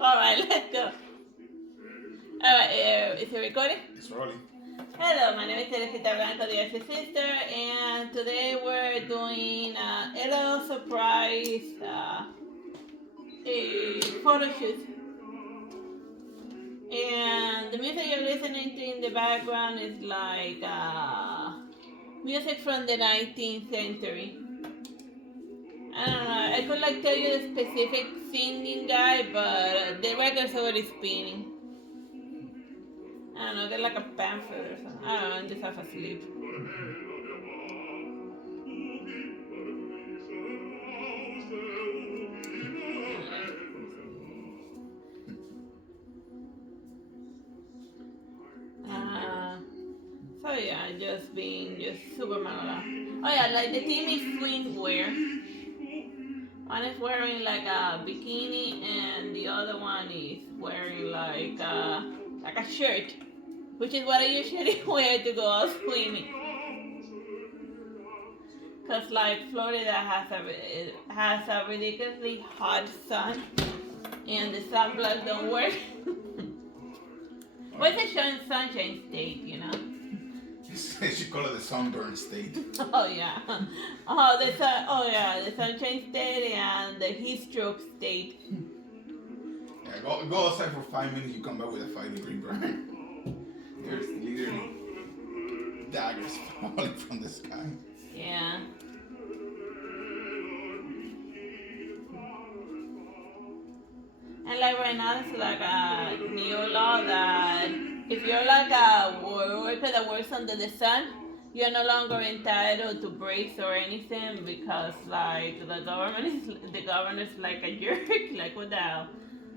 Alright, let's go. Alright, is it recording? It's rolling. Hello, my name is Teresita Blanco, the Artsy Sister, and today we're doing a little surprise a photo shoot. And the music you're listening to in the background is like music from the 19th century. I don't know, I could like tell you the specific singing guy, but the record's already spinning. I don't know, they're like a pamphlet or something. I don't know, I'm just half asleep. So yeah, just being just super mellow. Oh yeah, like the team is swimwear. One is wearing like a bikini and the other one is wearing like a shirt, which is what I usually wear to go out swimming. Cause like Florida has a ridiculously hot sun, and the sunblock don't work. What's it showing Sunshine State, you know? They should call it the sunburn state. Oh yeah. The Sunshine State and the heat stroke state. Yeah, go outside for 5 minutes, you come back with a 5-degree burn. There's literally daggers falling from the sky. Yeah. And like right now, it's like a new law that if you're like a worker that works under the sun, you're no longer entitled to breaks or anything because like the governor's like a jerk. Like what the hell?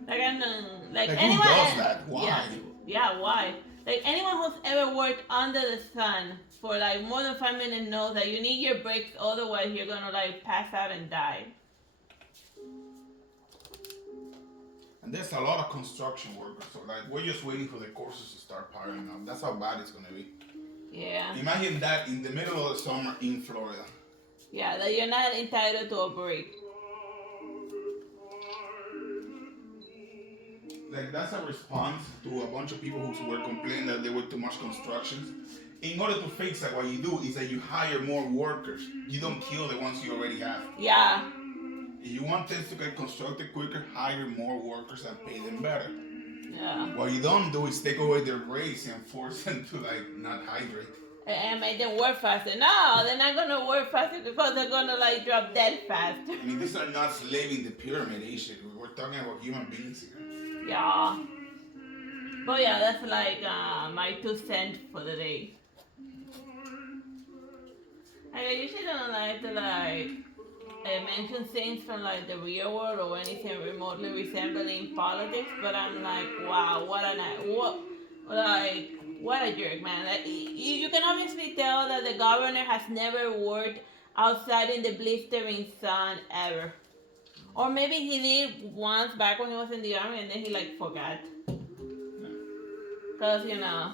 Like I don't like anyone. Who does that? Why? Yeah, why? Like anyone who's ever worked under the sun for like more than 5 minutes knows that you need your breaks, otherwise you're gonna like pass out and die. And there's a lot of construction workers, so like we're just waiting for the courses to start piling up. That's how bad it's gonna be. Yeah. Imagine that in the middle of the summer in Florida. Yeah, that you're not entitled to a break. Like that's a response to a bunch of people who were complaining that there were too much constructions. In order to fix that, what you do is that you hire more workers. You don't kill the ones you already have. Yeah. If you want things to get constructed quicker, hire more workers and pay them better. Yeah. What you don't do is take away their breaks and force them to like not hydrate. And make them work faster. No, they're not gonna work faster because they're gonna like drop dead fast. I mean, these are not slaving the pyramid, Asia. We're talking about human beings here. Yeah. But yeah, that's like my 2 cents for the day. I usually don't like to like mention things from like the real world or anything remotely resembling politics, but I'm like, wow, what a jerk, man. Like, you can obviously tell that the governor has never worked outside in the blistering sun ever. Or maybe he did once back when he was in the army and then he like forgot. Cause you know.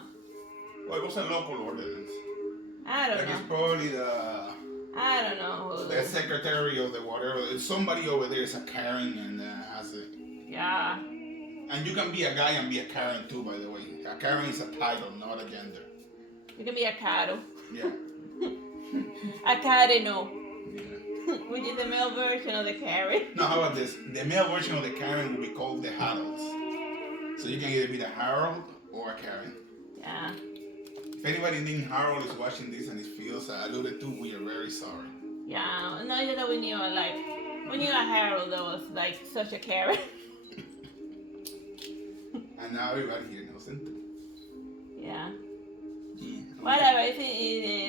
Well, it was a local ordinance. I don't know. It's probably I don't know. the secretary of the whatever. Somebody over there is a Karen and has it. Yeah. And you can be a guy and be a Karen too, by the way. A Karen is a title, not a gender. You can be a caro. Yeah. A carino. Yeah. Which is the male version of the Karen. No, how about this? The male version of the Karen will be called the Harolds. So you can either be the Harold or a Karen. Yeah. If anybody named Harold is watching this and it feels alluded to, we are very sorry. Yeah. No, just that we knew a Harold that was like such a Karen. And now everybody here knows it. Yeah. Yeah. Whatever, it's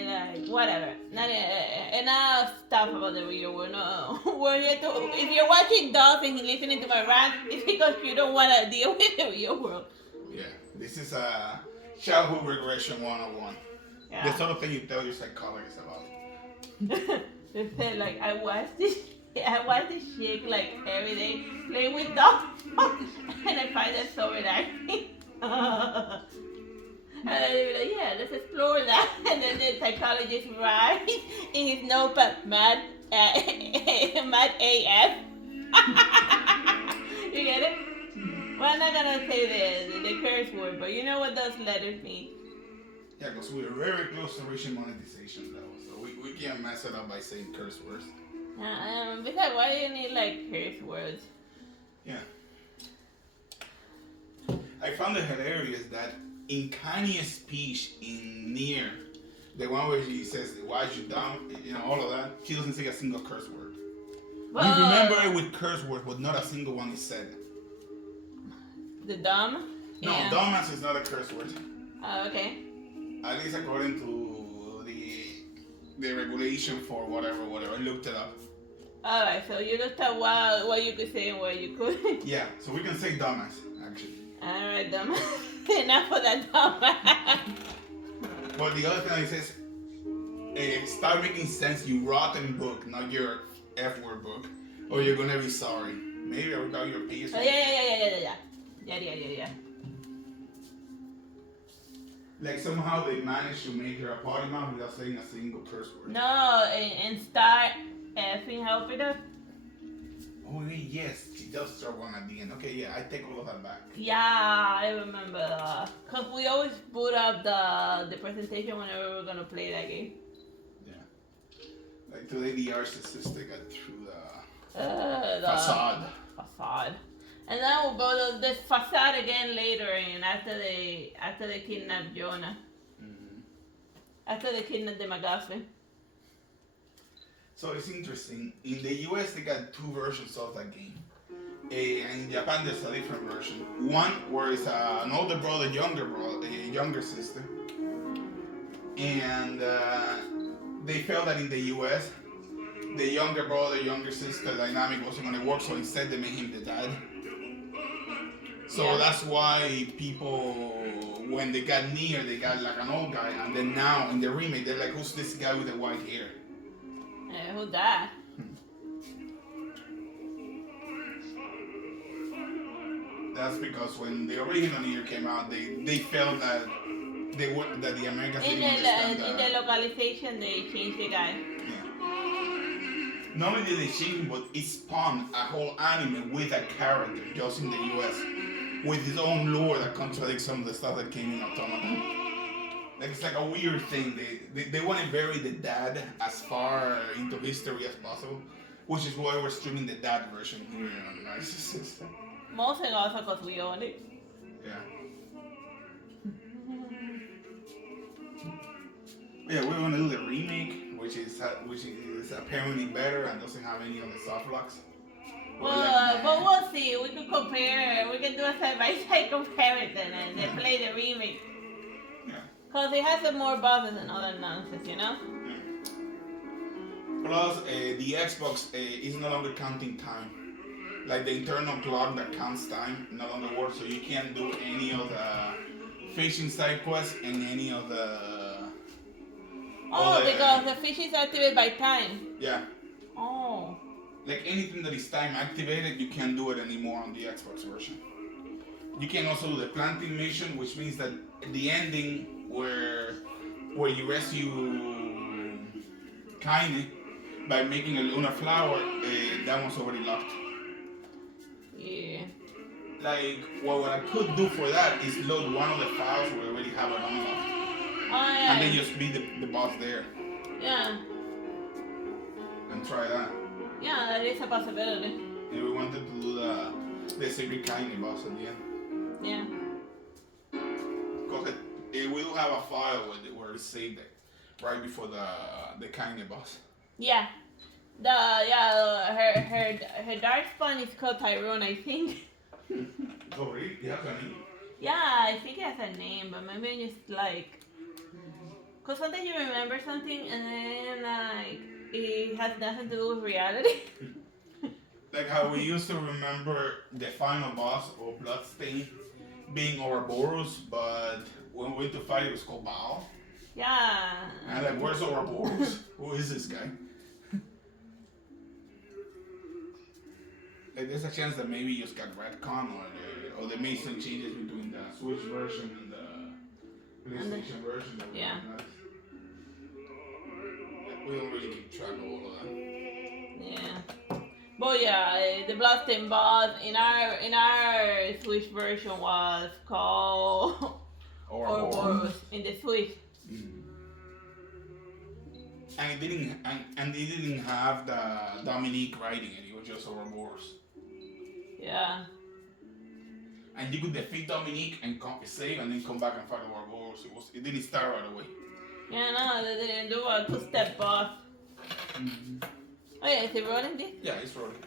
like, whatever. Not enough stuff about the real world. No, if you're watching dolls and listening to my rant, it's because you don't want to deal with the real world. Yeah, this is a childhood regression 101. Yeah. The sort of thing you tell your psychologist about. They said like I watch this shit like every day playing with dolls, and I find that so relaxing. And they'd be like, yeah, let's explore that. And then the psychologist writes in his notepad, Matt, mad AF. You get it? Well, I'm not gonna say the curse word, but you know what those letters mean. Yeah, because we're very close to reaching monetization level, so we can't mess it up by saying curse words. Besides, why do you need like curse words? Yeah. I found it hilarious that in Kanye's speech in Near, the one where he says, "Why you dumb?" All of that, he doesn't say a single curse word. We remember it with curse words, but not a single one is said. The dumb? No, Yeah. dumbass is not a curse word. Oh, okay. At least according to the regulation for whatever. I looked it up. Alright, so you looked at what you could say and what you couldn't. Yeah, so we can say dumbass, actually. Alright, dumb. Enough of that dumb. But the other thing it says, start making sense, you rotten book, not your F word book, or you're gonna be sorry. Maybe I'll got your page. Oh, yeah. Like somehow they managed to make her a potty mouth without saying a single curse word. No, and start effing help it up. Oh yes, she does throw one at the end. Okay, yeah, I take all of that back. Yeah, I remember. Cause we always put up the presentation whenever we were gonna play that game. Yeah. Like today, the Artsy Sister got through the facade. And then we'll go to this facade again later, and after they kidnap Jonah. Mm-hmm. After they kidnap the McGuffin. So it's interesting. In the US, they got two versions of that game. And in Japan, there's a different version. One where it's an older brother, younger sister. And they felt that in the US, the younger brother, younger sister dynamic wasn't going to work, so instead they made him the dad. So that's why people, when they got Near, they got like an old guy, and then now in the remake, they're like, who's this guy with the white hair? Who that? That's because when the original Near came out, they felt that that the Americans didn't understand in the localization, they changed the guy. Yeah. Not only did they change him, but it spawned a whole anime with a character just in the US, with his own lore that contradicts some of the stuff that came in Automata. Like it's like a weird thing. They want to bury the dad as far into history as possible, which is why we're streaming the dad version here on Artsy Sister. Mostly also because we own it. Yeah. Yeah, we're gonna do the remake, which is apparently better and doesn't have any of the soft locks. But we'll see. We can compare. We can do a side-by-side comparison and then play the remake. Yeah. Cause it has some more bosses and other nonsense, Yeah. Plus, the Xbox is no longer counting time. Like the internal clock that counts time no longer works, so you can't do any of the fishing side quests and any of the. Because the fish is activated by time. Yeah. Oh. Like anything that is time activated, you can't do it anymore on the Xbox version. You can also do the planting mission, which means that the ending where you rescue Kaine by making a lunar flower, that one's already locked. Yeah. Like, what I could do for that is load one of the files where I already have it unlocked. Oh, yeah. And then just be the boss there. Yeah. And try that. Yeah, that is a possibility. And we wanted to do the secret Kaine boss at the end. Yeah. Because we do have a file where it's saved right before the Kaine boss. Yeah. Her dark spawn is called Tyrone, I think. Oh really? You have a name? Yeah, I think it has a name, but maybe it's like, cause sometimes you remember something and then like it has nothing to do with reality. Like how we used to remember the final boss or Bloodstain being Ouroboros, but when we went to fight it was called Baal. Yeah. And like, where's Ouroboros? Who is this guy? Like, there's a chance that maybe you just got retcon or they made some changes between the Switch version and the PlayStation version. Yeah. Like, we don't really keep track of all of that. But yeah, the Bloodstained boss in our Switch version was called Ouroboros in the Switch. And it didn't have the Dominique writing it. It was just Ouroboros. Yeah. And you could defeat Dominique and save and then come back and fight Ouroboros. It didn't start right away. Yeah, no, they didn't do a two-step boss. Oh yeah, is it rolling this? Yeah, it's rolling.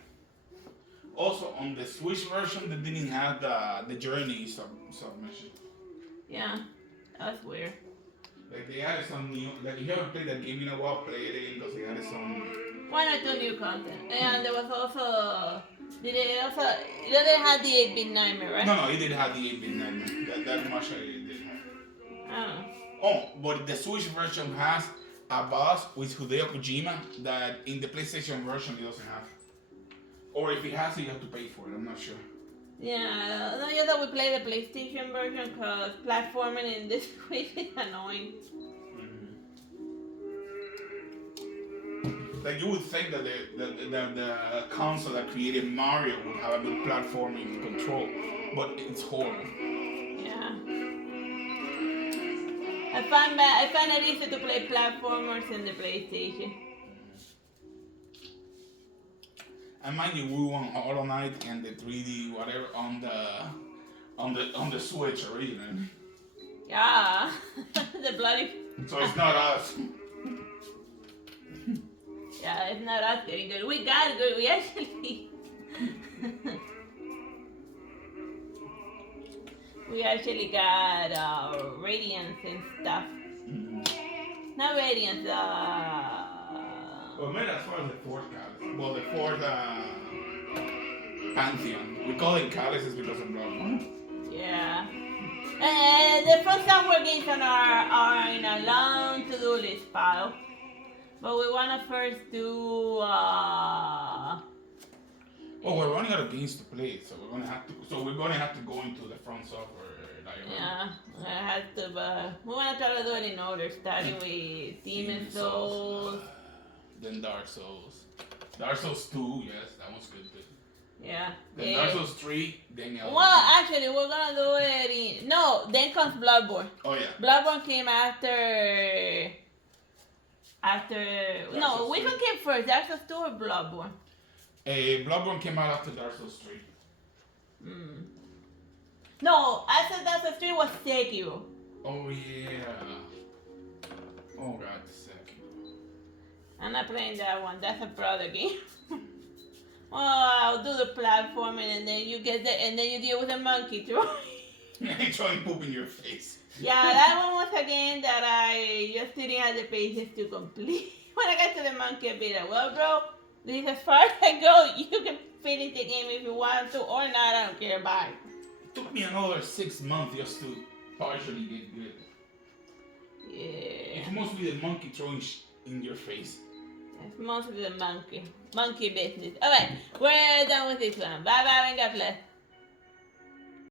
Also, on the Switch version, they didn't have the journey submission. Yeah, that's weird. Like they added some new. Like if you haven't played that game in a while, play it again because they added some. Why not do new content? And there was also. Did it also? It didn't have the 8-bit nightmare, right? No, it didn't have the 8-bit nightmare. That much it didn't have. Oh, but the Switch version has a boss with Hideo Kojima that in the PlayStation version it doesn't have. Or if it has it, you have to pay for it. I'm not sure. Yeah, no, yeah, that we play the PlayStation version because platforming in this Switch is annoying. Like you would think that the console that created Mario would have a good platforming control, but it's horrible. Yeah. I find it easy to play platformers in the PlayStation. And mind you, we won Hollow Knight and the 3D whatever on the Switch originally. Yeah, the bloody. So it's not us. Yeah, it's not us getting good. We got good. We actually. We actually got radiance and stuff. Not radiance. Well, maybe as far as the fourth Callus. Well, the fourth Pantheon. We call it Callus because of Bloodborne. Yeah. And the first software games are in a long to-do list file. But we want to first do. Well, we're running out of games to play, so we're gonna have to go into the front software diagram. Yeah, I have to. But we want to try to do it in order, starting with Demon Souls. Then Dark Souls. Dark Souls 2, yes, that one's good too. Yeah. Then Dark Souls 3, then Elden Well, actually, we're gonna do it in. No, then comes Bloodborne. Oh yeah. Bloodborne came after. No, which one came first? Dark Souls 2 or Bloodborne? Bloodborne came out after Dark Souls 3. No, after Dark Souls 3 was Sekiro. Oh yeah. Oh god, Sekiro. I'm not playing that one. That's a brother game. Well, I'll do the platforming and then you deal with a monkey too. Throwing poop in your face. Yeah, that one was a game that I just didn't have the patience to complete. When I got to the monkey, I'd be like, well, bro, this is as far as I go. You can finish the game if you want to or not. I don't care. Bye. It took me another 6 months just to partially get good. Yeah. It's mostly the monkey throwing in your face. It's mostly the monkey business. Alright, we're done with this one. Bye bye and God bless.